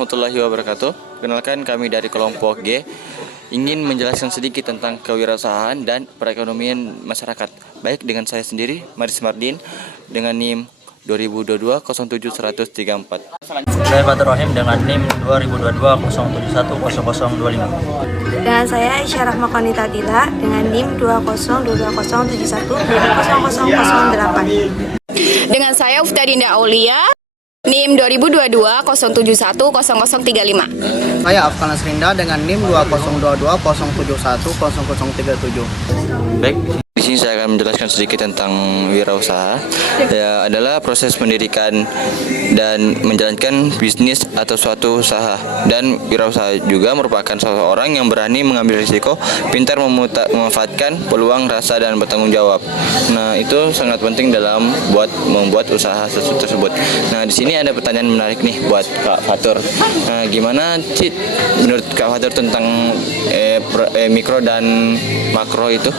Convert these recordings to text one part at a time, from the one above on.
warahmatullahi wabarakatuh. Kenalkan, kami dari kelompok G ingin menjelaskan sedikit tentang kewirausahaan dan perekonomian masyarakat. Baik dengan saya sendiri, Maris Mardin, dengan NIM 2022-07-134. Saya Fatur Rahim dengan NIM 2022-071-0025. Dan saya Aisyah Rahma Konita Dila dengan NIM 2022-071-0008. Dengan saya Uftadinda Aulia, NIM 2022-071-0035. Saya Afkan Asrinda dengan NIM 2022-071-0037. Baik, di sini saya akan menjelaskan sedikit tentang wirausaha. Ya, adalah proses mendirikan dan menjalankan bisnis atau suatu usaha. Dan wirausaha juga merupakan seseorang yang berani mengambil risiko, pintar memanfaatkan peluang, rasa, dan bertanggung jawab. Nah, itu sangat penting dalam membuat usaha tersebut. Nah, di sini ada pertanyaan menarik nih buat Kak Fatur. Nah, gimana sih menurut Kak Fatur tentang mikro dan makro itu?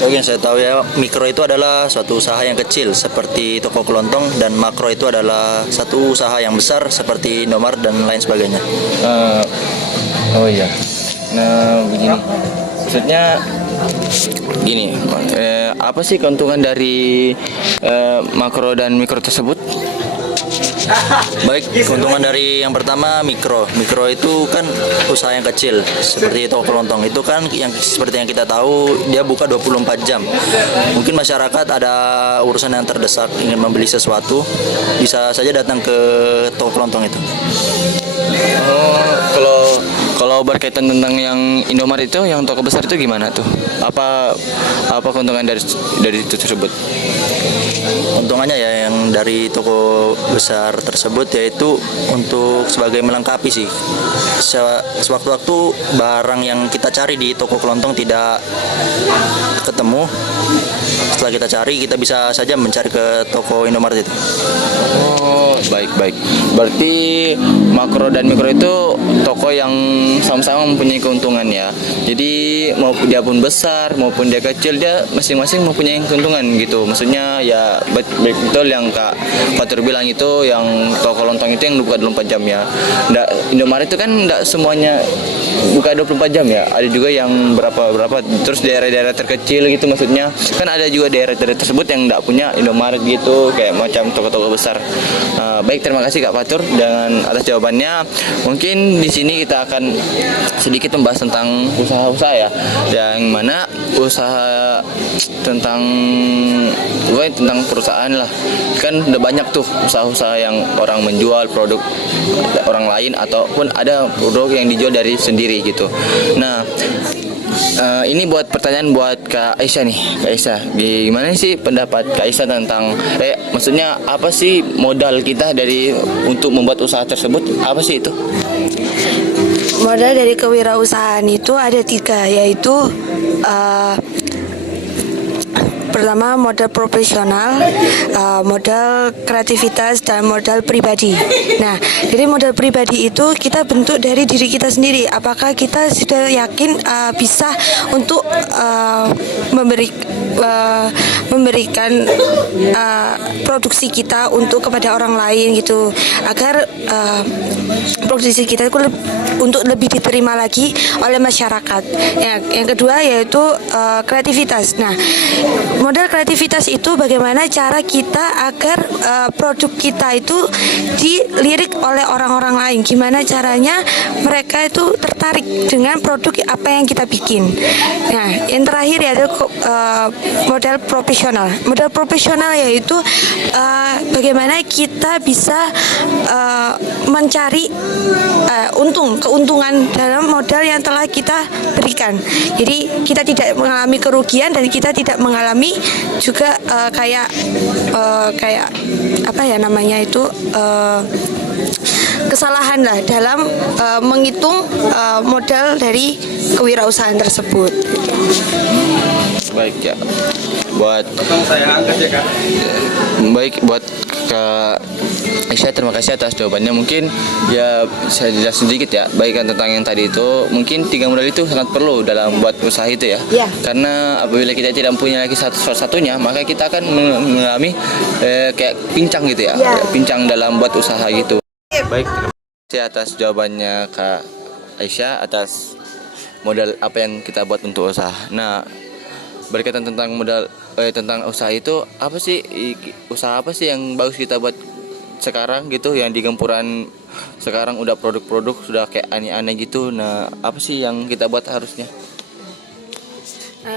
Oke, yang saya tahu ya, mikro itu adalah suatu usaha yang kecil seperti toko kelontong, dan makro itu adalah satu usaha yang besar seperti Indomaret dan lain sebagainya. Oh iya. Nah, begini. Maksudnya gini, apa sih keuntungan dari makro dan mikro tersebut? Baik, keuntungan dari yang pertama mikro. Mikro itu kan usaha yang kecil seperti toko kelontong. Itu kan yang seperti yang kita tahu, dia buka 24 jam. Mungkin masyarakat ada urusan yang terdesak, ingin membeli sesuatu, bisa saja datang ke toko kelontong itu. Kalau berkaitan tentang yang Indomaret itu, yang toko besar itu gimana tuh? Apa keuntungan dari itu tersebut? Untungannya ya yang dari toko besar tersebut yaitu untuk sebagai melengkapi sih. Sewaktu-waktu barang yang kita cari di toko kelontong tidak ketemu, setelah kita cari, kita bisa saja mencari ke toko Indomaret itu. Oh, baik. Berarti makro dan mikro itu toko yang sama-sama mempunyai keuntungan ya. Jadi mau dia pun besar maupun dia kecil, dia masing-masing mempunyai keuntungan gitu. Maksudnya ya betul yang Kak Fatur bilang itu, yang toko lontong itu yang buka 24 jam ya. Indomaret itu kan enggak semuanya buka 24 jam ya. Ada juga yang berapa terus daerah-daerah terkecil gitu, maksudnya kan ada juga daerah-daerah tersebut yang enggak punya Indomaret gitu, kayak macam toko-toko besar. Baik, terima kasih Kak Fatur dengan atas jawabannya. Mungkin di sini kita akan sedikit membahas tentang usaha-usaha ya, yang mana usaha tentang perusahaan lah. Kan udah banyak tuh usaha-usaha yang orang menjual produk orang lain ataupun ada produk yang dijual dari sendiri gitu. Nah, ini buat pertanyaan buat Kak Aisyah nih. Kak Aisyah, gimana sih pendapat Kak Aisyah tentang maksudnya apa sih modal kita untuk membuat usaha tersebut? Apa sih itu? Modal dari kewirausahaan itu ada 3, yaitu pertama modal profesional, modal kreativitas, dan modal pribadi. Nah, jadi modal pribadi itu kita bentuk dari diri kita sendiri. Apakah kita sudah yakin bisa untuk memberikan produksi kita kepada orang lain gitu, agar produksi kita itu untuk lebih diterima lagi oleh masyarakat. Yang kedua yaitu kreativitas. Nah, modal kreativitas itu bagaimana cara kita agar produk kita itu dilirik oleh orang-orang lain. Gimana caranya mereka itu tertarik dengan produk apa yang kita bikin. Nah, yang terakhir yaitu modal profesional. Modal profesional yaitu bagaimana kita bisa mencari keuntungan dalam modal yang telah kita berikan. Jadi kita tidak mengalami kerugian dan kita tidak mengalami juga kayak apa ya namanya itu, kesalahan lah dalam menghitung modal dari kewirausahaan tersebut. Baik ya. Buat Kak Aisyah, terima kasih atas jawabannya. Mungkin ya saya jelasin sedikit ya, baikkan tentang yang tadi itu. Mungkin 3 modal itu sangat perlu dalam buat usaha itu ya. Ya. Karena apabila kita tidak punya lagi satu-satunya, maka kita akan mengalami kayak pincang gitu ya. Ya. Pincang dalam buat usaha gitu. Baik, terima kasih atas jawabannya Kak Aisyah atas modal apa yang kita buat untuk usaha. Nah, berkaitan tentang modal tentang usaha itu apa sih usaha apa sih yang bagus kita buat sekarang gitu, yang di gempuran sekarang udah produk-produk sudah kayak aneh-aneh gitu. Nah, apa sih yang kita buat harusnya?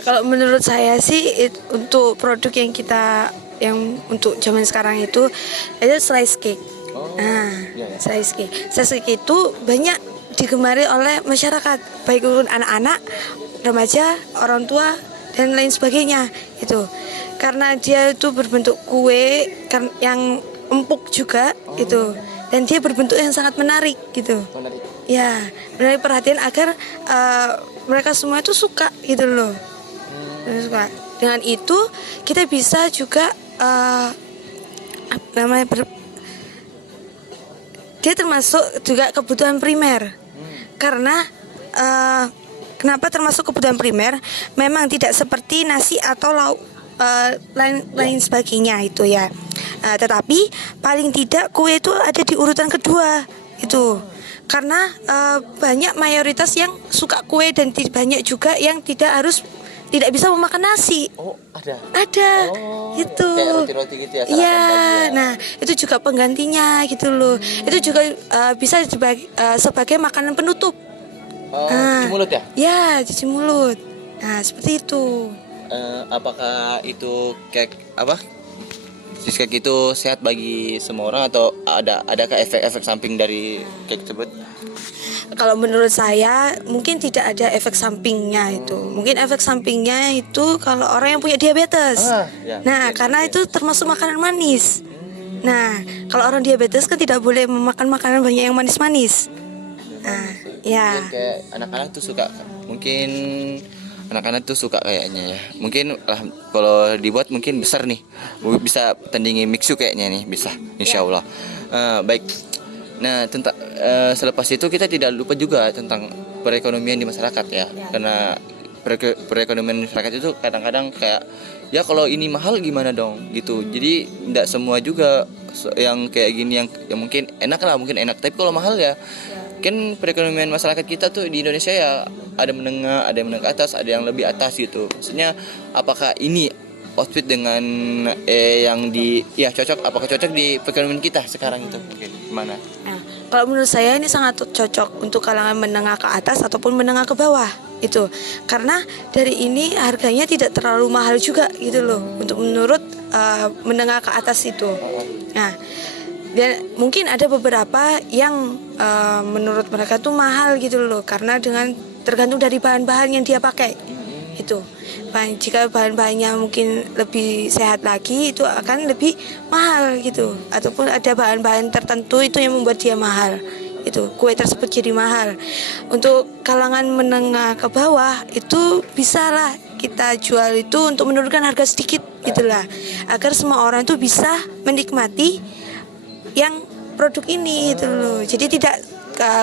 Kalau menurut saya sih untuk produk yang untuk zaman sekarang itu slice cake. Iya. Slice cake. Slice cake itu banyak digemari oleh masyarakat, baik itu anak-anak, remaja, orang tua dan lain sebagainya itu. Karena dia itu berbentuk kue yang empuk juga itu, dan dia berbentuk yang sangat menarik gitu. Ya, menarik perhatian agar mereka semua itu suka gitu loh. Suka. Dengan itu kita bisa juga dia termasuk juga kebutuhan primer. Karena kenapa termasuk kebutuhan primer? Memang tidak seperti nasi atau lauk lain sebagainya itu ya. Tetapi paling tidak kue itu ada di urutan kedua itu. Karena banyak mayoritas yang suka kue dan banyak juga yang tidak bisa memakan nasi. Oh, ada. Ada. Itu. Kayak roti-roti gitu ya. Iya, nah itu juga penggantinya gitu loh. Itu juga bisa sebagai makanan penutup. Cuci mulut ya? Ya, cuci mulut. Nah, seperti itu. Apakah itu cheesecake itu sehat bagi semua orang atau adakah efek-efek samping dari cake tersebut? Kalau menurut saya mungkin tidak ada efek sampingnya itu. Mungkin efek sampingnya itu kalau orang yang punya diabetes. Ya, Nah, karena itu termasuk makanan manis. Nah, kalau orang diabetes kan tidak boleh memakan makanan banyak yang manis-manis. Nah, ya. Kayak anak-anak tuh suka, mungkin anak-anak tuh suka kayaknya ya. Mungkin kalau dibuat mungkin besar nih, bisa tandingi mixu kayaknya nih, bisa insya Allah. Baik. Nah, tentang selepas itu kita tidak lupa juga tentang perekonomian di masyarakat ya. Karena perekonomian masyarakat itu kadang-kadang kayak ya kalau ini mahal gimana dong gitu. Jadi tidak semua juga yang kayak gini yang mungkin enak lah, mungkin enak, tapi kalau mahal ya kan perekonomian masyarakat kita tuh di Indonesia ya ada menengah, ada yang menengah ke atas, ada yang lebih atas gitu. Maksudnya apakah ini outfit dengan yang cocok, apakah cocok di perekonomian kita sekarang itu mungkin gimana? Nah, kalau menurut saya ini sangat cocok untuk kalangan menengah ke atas ataupun menengah ke bawah itu. Karena dari ini harganya tidak terlalu mahal juga gitu loh untuk menurut menengah ke atas itu. Nah, dan mungkin ada beberapa yang menurut mereka tuh mahal gitu loh, karena tergantung dari bahan-bahan yang dia pakai itu. Jika bahan-bahannya mungkin lebih sehat lagi itu akan lebih mahal gitu, ataupun ada bahan-bahan tertentu itu yang membuat dia mahal, itu kue tersebut jadi mahal. Untuk kalangan menengah ke bawah itu bisalah kita jual itu untuk menurunkan harga sedikit gitulah, agar semua orang itu bisa menikmati yang produk ini gitu loh. Jadi tidak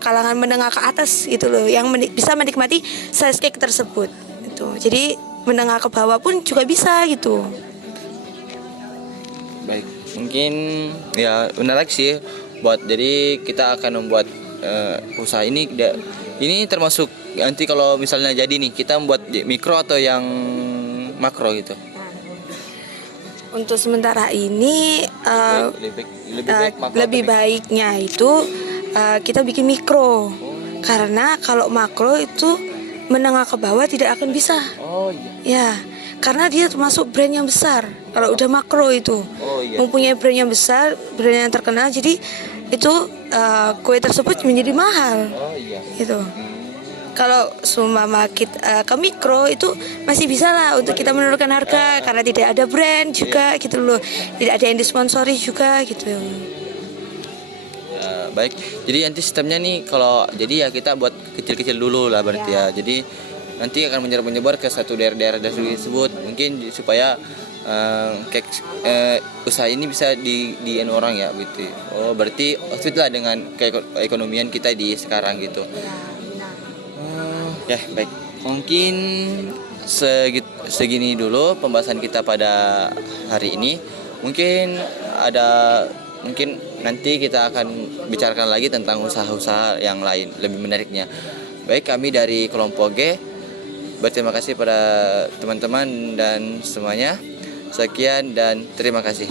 kalangan menengah ke atas gitu loh yang bisa menikmati slice cake tersebut itu. Jadi menengah ke bawah pun juga bisa gitu. Baik, mungkin ya menarik sih buat, jadi kita akan membuat usaha ini termasuk nanti kalau misalnya jadi nih kita membuat mikro atau yang makro gitu. Untuk sementara ini lebih baiknya itu kita bikin mikro. Karena kalau makro itu menengah ke bawah tidak akan bisa. Oh Ya, iya. karena dia termasuk brand yang besar. Kalau udah makro itu mempunyai brand yang besar, brand yang terkenal, jadi itu kue tersebut menjadi mahal. Oh iya. Gitu. Kalau seumpama kita ke mikro itu masih bisa lah untuk kita menurunkan harga karena tidak ada brand juga gitu loh, tidak ada yang disponsori juga gitu. Baik, jadi nanti sistemnya nih kalau jadi ya kita buat kecil-kecil dulu lah berarti ya. Jadi nanti akan menyebar ke satu daerah-daerah tersebut mungkin supaya kayak usaha ini bisa di orang ya gitu. Oh berarti outfit lah dengan keekonomian kita di sekarang gitu. Ya baik, mungkin segini dulu pembahasan kita pada hari ini. Mungkin nanti kita akan bicarakan lagi tentang usaha-usaha yang lain lebih menariknya. Baik, kami dari kelompok G berterima kasih pada teman-teman dan semuanya. Sekian dan terima kasih.